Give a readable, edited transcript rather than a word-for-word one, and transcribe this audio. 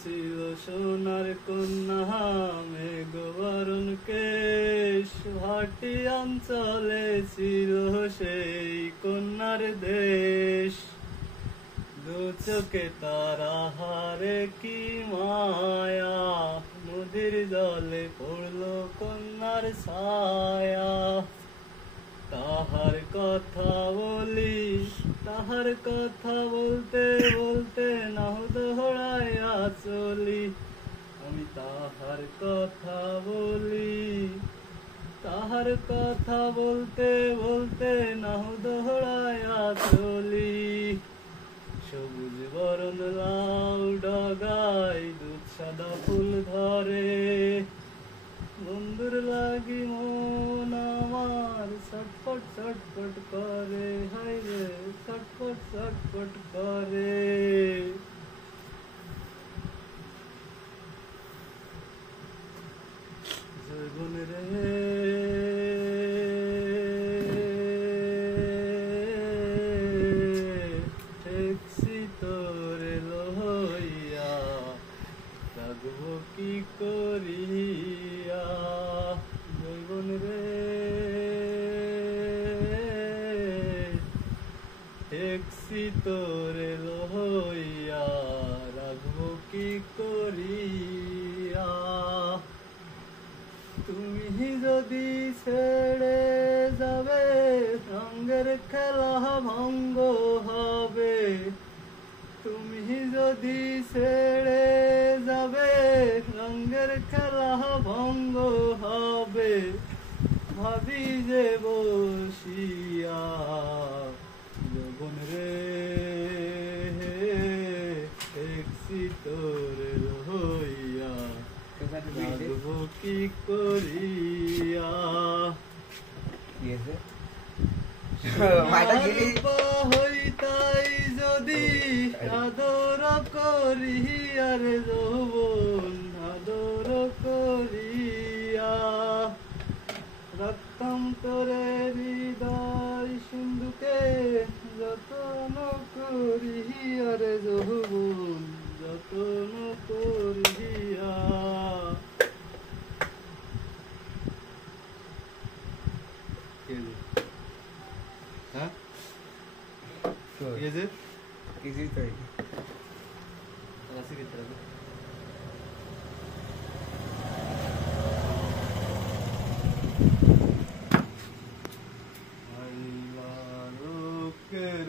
ছিল সোনার কন্যা মেঘবরণ কেশ, ভাটি অঞ্চলে ছিল সেই কন্যার দেশ। দু চোখে তারা হারে কি মায়া, নদীর জলে পড়লো কন্যার ছায়া। তাহার কথা বলি, তাহার কথা বলতে বলতে নাও দৌড়াইয়া চলি। আমি তাহার কথা বলি, তাহার কথা বলতে বলতে নাও দৌড়াইয়া চলি। সবুজ বরণ লাউ ডগায় দুধ সাদা ফুল ধরে, বন্ধুর লাগি মন আমার ছটফট ছটফট করে, হায় রে ছটফট ছটফট করে। জীবন রে ঠেকছি তোরে লইয়া, রাখবো কি করিয়া। জীবন রে ঠেকছি তোরে লইয়া, রাখবো কি করিয়া। তুমি যদি ছেড়ে যাবে রঙের খেলা ভঙ্গ হবে। তুমি যদি ছেড়ে যাবে রঙের খেলা ভঙ্গ হবে। ভাবি যে বসিয়া যৌবন রে ঠেকছি তোরে হইয়া, রাখবো কি করিয়া। হইতাই যদি আদর করিয়া রে যৌবন, আদর করিয়া। রাখতাম তোরে হৃদয় সিন্ধুকে যতন করিয়া রে যৌবন, যতন করিয়া। হ্যাঁ কিছুই তো লোকের